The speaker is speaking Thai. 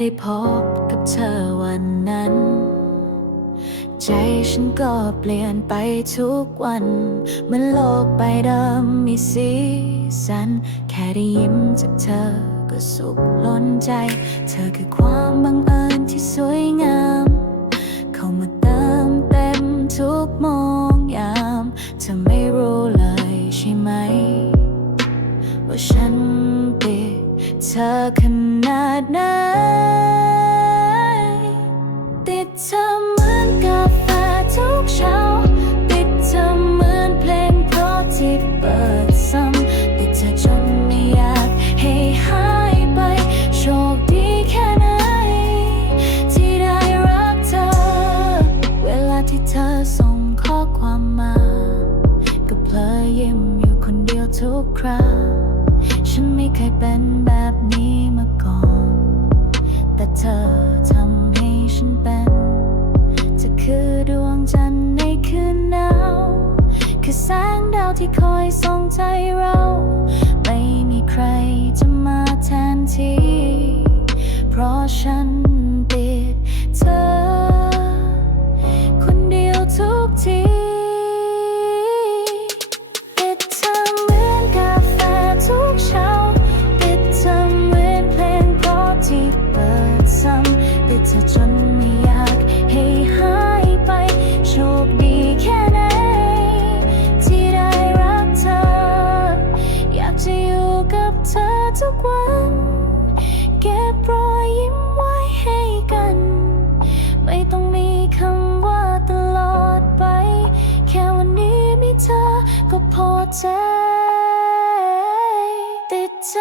ได้พบกับเธอวันนั้น ใจฉันก็เปลี่ยนไปทุกวันเหมือนโลกใบเดิมมีสีสัน แค่ได้ยิ้มจากเธอก็สุขล้นใจ เธอคือความบังเอิญที่สวยงาม เข้ามาเติมเต็มทุกมองยามเธอไม่รู้เลยใช่ไหม ว่าฉันติดเธอขนาด ไหนติดเธอเหมือนกาแฟทุกเช้า ติดเธอเหมือนเพลงเพราะที่เปิดซ้ำติดเธอจนไม่อยากให้หายไป โชคดีแค่ไหน ที่ได้รักเธอ เวลาที่เธอส่งข้อความมา ก็เพลอยิ้มอยู่คนเดียวทุกครา ฉันไม่เคยเป็น ดวงจันทร์ในคืนหนาว คือแสงดาวที่คอยส่องใจเรา ไม่มีใครจะมาแทนที่ เพราะฉัน ทุกวัน เก็บรอยยิ้มไว้ให้กัน ไม่ต้องมีคำว่าตลอดไป แค่วันนี้มีเธอก็พอใจติดใจ